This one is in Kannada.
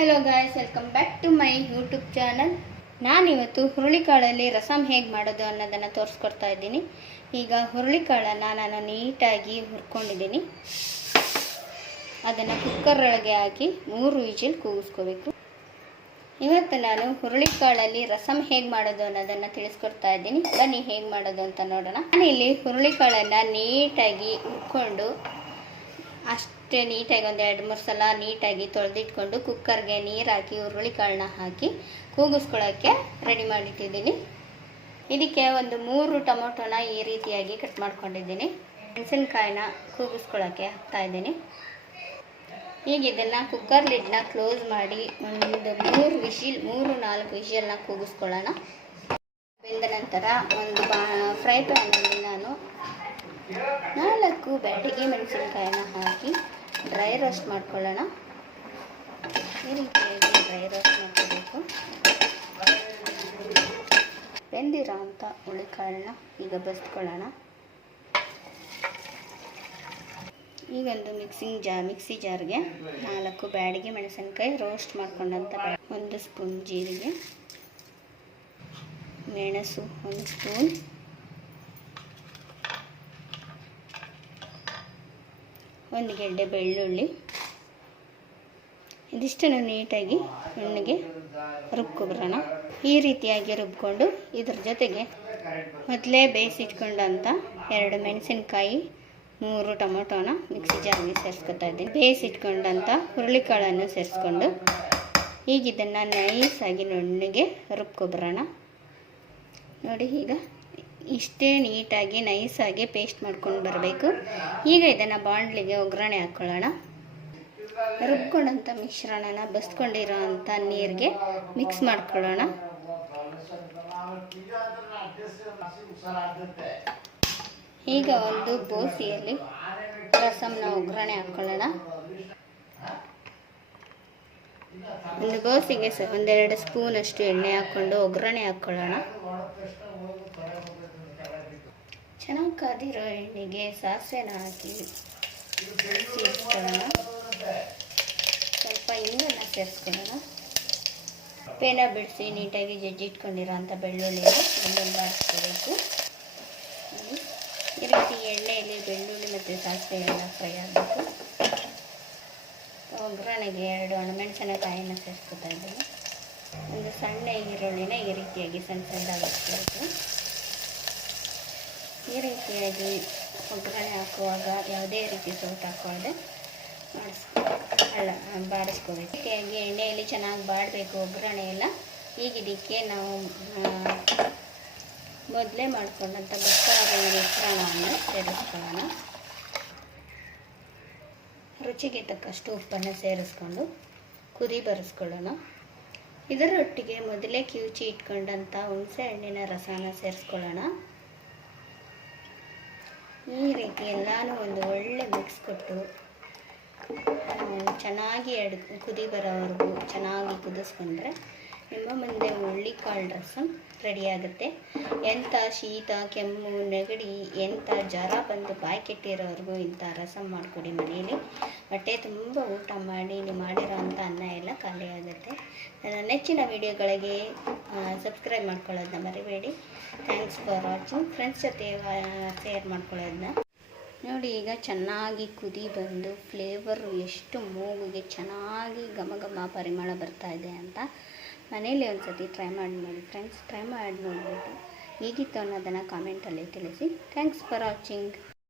Hello guys, welcome back to my YouTube channel. ನಾನಿವತ್ತು ಹುರುಳಿಕಾಳಲ್ಲಿ ರಸಮ್ ಹೇಗೆ ಮಾಡೋದು ಅನ್ನೋದನ್ನು ತೋರಿಸ್ಕೊಡ್ತಾ ಇದ್ದೀನಿ. ಈಗ ಹುರುಳಿಕಾಳನ್ನು ನಾನು ನೀಟಾಗಿ ಹುರ್ಕೊಂಡಿದ್ದೀನಿ. ಅದನ್ನು ಕುಕ್ಕರ್ ಒಳಗೆ ಹಾಕಿ 3 ವಿಜಿಲ್ ಕೂಗಿಸ್ಕೋಬೇಕು. ಇವತ್ತು ನಾನು ಹುರುಳಿಕಾಳಲ್ಲಿ ರಸಮ್ ಹೇಗೆ ಮಾಡೋದು ಅನ್ನೋದನ್ನು ತಿಳಿಸ್ಕೊಡ್ತಾ ಇದ್ದೀನಿ. ಬನ್ನಿ ಹೇಗೆ ಮಾಡೋದು ಅಂತ ನೋಡೋಣ. ನಾನಿಲ್ಲಿ ಹುರುಳಿಕಾಳನ್ನು ನೀಟಾಗಿ ಹುರ್ಕೊಂಡು ಅಷ್ಟೇ ನೀಟಾಗಿ ಒಂದು 2-3 ಸಲ ನೀಟಾಗಿ ತೊಳೆದಿಟ್ಕೊಂಡು ಕುಕ್ಕರ್ಗೆ ನೀರು ಹಾಕಿ ಹುರುಳಿಕಾಳನ್ನ ಹಾಕಿ ಕೂಗಿಸ್ಕೊಳ್ಳೋಕ್ಕೆ ರೆಡಿ ಮಾಡಿಟ್ಟಿದ್ದೀನಿ. ಇದಕ್ಕೆ ಒಂದು 3 ಟೊಮೊಟೊನ ಈ ರೀತಿಯಾಗಿ ಕಟ್ ಮಾಡ್ಕೊಂಡಿದ್ದೀನಿ. ಮೆಣಸಿನ್ಕಾಯಿನ ಕೂಗಿಸ್ಕೊಳ್ಳೋಕ್ಕೆ ಹಾಕ್ತಾ ಇದ್ದೀನಿ. ಈಗ ಇದನ್ನು ಕುಕ್ಕರ್ ಲಿಡ್ನ ಕ್ಲೋಸ್ ಮಾಡಿ ಒಂದು 3-4 ವಿಷಲ್ನ ಕೂಗಿಸ್ಕೊಳ್ಳೋಣ. ಬೆಂದ ನಂತರ ಒಂದು ಫ್ರೈ ಪ್ಯಾನಲ್ಲಿ ನಾನು 4 ಬ್ಯಾಡಗಿ ಮೆಣಸಿನ್ಕಾಯಿನ ಹಾಕಿ ಡ್ರೈ ರೋಸ್ಟ್ ಮಾಡ್ಕೊಳ್ಳೋಣ. ಈ ರೀತಿಯಾಗಿ ಡ್ರೈ ರೋಸ್ಟ್ ಮಾಡ್ಕೋಬೇಕು. ಬೆಂದಿರೋ ಅಂಥ ಹುರುಳಿಕಾಳನ್ನ ಈಗ ಬಸ್ಕೊಳ್ಳೋಣ. ಈಗೊಂದು ಮಿಕ್ಸಿ ಜಾರ್ಗೆ 4 ಬ್ಯಾಡಗಿ ಮೆಣಸಿನ್ಕಾಯಿ ರೋಸ್ಟ್ ಮಾಡ್ಕೊಂಡಂಥ 1 ಸ್ಪೂನ್ ಜೀರಿಗೆ, ಮೆಣಸು 1 ಸ್ಪೂನ್, ಒಂದು ಗೆಡ್ಡೆ ಬೆಳ್ಳುಳ್ಳಿ, ಇದಿಷ್ಟನ್ನು ನೀಟಾಗಿ ನುಣ್ಣಗೆ ರುಬ್ಕೊಬರೋಣ. ಈ ರೀತಿಯಾಗಿ ರುಬ್ಕೊಂಡು ಇದ್ರ ಜೊತೆಗೆ ಮೊದಲೇ ಬೇಯಿಸಿಟ್ಕೊಂಡಂಥ 2 ಮೆಣಸಿನ್ಕಾಯಿ, 3 ಟೊಮೊಟೊನ ಮಿಕ್ಸಿ ಜಾರ್ಗೆ ಸೇರಿಸ್ಕೊತಾ ಇದ್ದೀನಿ. ಬೇಯಿಸಿಟ್ಕೊಂಡಂಥ ಹುರುಳಿಕಾಳನ್ನು ಸೇರಿಸ್ಕೊಂಡು ಈಗ ಇದನ್ನು ನೈಸಾಗಿ ನುಣ್ಣಗೆ ರುಬ್ಕೊಬರೋಣ. ನೋಡಿ, ಈಗ ಇಷ್ಟೇ ನೀಟಾಗಿ ನೈಸಾಗಿ ಪೇಸ್ಟ್ ಮಾಡ್ಕೊಂಡು ಬರಬೇಕು. ಈಗ ಇದನ್ನು ಬಾಣಲಿಗೆ ಒಗ್ಗರಣೆ ಹಾಕ್ಕೊಳ್ಳೋಣ. ರುಬ್ಕೊಂಡಂಥ ಮಿಶ್ರಣನ ಬಸ್ಕೊಂಡಿರೋ ಅಂಥ ನೀರಿಗೆ ಮಿಕ್ಸ್ ಮಾಡ್ಕೊಳ್ಳೋಣ. ಈಗ ಒಂದು ಬೋಸಿಯಲ್ಲಿ ರಸಮ್ನ ಒಗ್ಗರಣೆ ಹಾಕ್ಕೊಳ್ಳೋಣ. ಒಂದು ಬೋಸಿಗೆ 1-2 ಸ್ಪೂನ್ ಅಷ್ಟು ಎಣ್ಣೆ ಹಾಕ್ಕೊಂಡು ಒಗ್ಗರಣೆ ಹಾಕ್ಕೊಳ್ಳೋಣ. ಚೆನ್ನಾಗಿ ಕಾದಿರೋ ಎಣ್ಣೆಗೆ ಸಾಸಿವೆನ ಹಾಕಿ ಸೇರಿಸ್ಕೊಳ್ಳೋಣ. ಸ್ವಲ್ಪ ಹಿಂಗನ್ನು ಸೇರಿಸ್ಕೊಳ್ಳೋಣ. ಪೇನ ಬಿಡಿಸಿ ನೀಟಾಗಿ ಜಜ್ಜಿಟ್ಕೊಂಡಿರೋ ಅಂಥ ಬೆಳ್ಳುಳ್ಳಿನ ಒಂದೊಂದು ಬಾಡಿಸ್ಕೋಬೇಕು. ಈ ರೀತಿ ಎಣ್ಣೆಯಲ್ಲಿ ಬೆಳ್ಳುಳ್ಳಿ ಮತ್ತು ಸಾಸಿವೆ ಎಲ್ಲ ಫ್ರೈ ಆಗಬೇಕು. ಒಗ್ಗರಣೆಗೆ 2 ಒಣಮೆಣಸಿನಕಾಯಿನ ಸೇರಿಸ್ಕೊತಾ ಇದ್ದೀನಿ. ಒಂದು ಸಣ್ಣ ಈರುಳ್ಳಿನ ಈ ರೀತಿಯಾಗಿ ಸಣ್ಣದಾಗಿ ಹಾಕಬೇಕು. ಈ ರೀತಿಯಾಗಿ ಒಗ್ಗರಣೆ ಹಾಕುವಾಗ ಯಾವುದೇ ರೀತಿ ಸೌಟ್ ಹಾಕೊಳ್ಳದೆ ಬಾಡಿಸ್ಕೋಬೇಕು. ಹೀಗಾಗಿ ಎಣ್ಣೆಯಲ್ಲಿ ಚೆನ್ನಾಗಿ ಬಾಡಬೇಕು ಒಗ್ಗರಣೆ ಎಲ್ಲ. ಈಗ ಇದಕ್ಕೆ ನಾವು ಮೊದಲೇ ಮಾಡಿಕೊಂಡಂಥ ಬಸ್ಸಾರು ಮಿಶ್ರಣವನ್ನು ಸೇರಿಸ್ಕೊಳ್ಳೋಣ. ರುಚಿಗೆ ತಕ್ಕಷ್ಟು ಉಪ್ಪನ್ನು ಸೇರಿಸ್ಕೊಂಡು ಕುದಿ ಬರೆಸ್ಕೊಳ್ಳೋಣ. ಇದರೊಟ್ಟಿಗೆ ಮೊದಲೇ ಕಿವುಚಿ ಇಟ್ಕೊಂಡಂಥ ಹುಣಸೆ ಹಣ್ಣಿನ ರಸನ ಸೇರಿಸ್ಕೊಳ್ಳೋಣ. ಈ ರೀತಿ ಎಲ್ಲನೂ ಒಂದು ಒಳ್ಳೆ ಮಿಕ್ಸ್ ಕೊಟ್ಟು ಚೆನ್ನಾಗಿ ಕುದಿ ಬರೋವರೆಗೂ ಚೆನ್ನಾಗಿ ಕುದಿಸ್ಕೊಂಡ್ರೆ ನಿಮ್ಮ ಮುಂದೆ ಹುರುಳಿಕಾಳು ರಸಮ್ ರೆಡಿಯಾಗುತ್ತೆ. ಎಂಥ ಶೀತ, ಕೆಮ್ಮು, ನೆಗಡಿ, ಎಂಥ ಜ್ವರ ಬಂದು ಬಾಯಿ ಕೆಟ್ಟಿರೋವರೆಗೂ ಇಂಥ ರಸಮ್ ಮಾಡಿಕೊಡಿ ಮನೆಯಲ್ಲಿ. ಹೊಟ್ಟೆ ತುಂಬ ಊಟ ಮಾಡಿ ನೀವು ಮಾಡಿರೋ ಅಂಥ ಅನ್ನ ಎಲ್ಲ ಖಾಲಿ ಆಗುತ್ತೆ. ನನ್ನ ನೆಚ್ಚಿನ ವಿಡಿಯೋಗಳಿಗೆ ಸಬ್ಸ್ಕ್ರೈಬ್ ಮಾಡ್ಕೊಳ್ಳೋದನ್ನ ಮರಿಬೇಡಿ. Thanks for watching. ಫ್ರೆಂಡ್ಸ್ ಜೊತೆ ಶೇರ್ ಮಾಡ್ಕೊಳ್ಳೋದನ್ನ ನೋಡಿ. ಈಗ ಚೆನ್ನಾಗಿ ಕುದಿ ಬಂದು ಫ್ಲೇವರು ಎಷ್ಟು ಮೂಗಿಗೆ ಚೆನ್ನಾಗಿ ಘಮ ಪರಿಮಳ ಬರ್ತಾ ಇದೆ ಅಂತ ಮನೇಲಿ ಒಂದು ಸತಿ ಟ್ರೈ ಮಾಡಿ ನೋಡಿ ಫ್ರೆಂಡ್ಸ್. ಟ್ರೈ ಮಾಡಿ ನೋಡಿಬಿಟ್ಟು ಹೇಗಿತ್ತು ಅನ್ನೋದನ್ನು ಕಾಮೆಂಟಲ್ಲಿ ತಿಳಿಸಿ. Thanks for watching.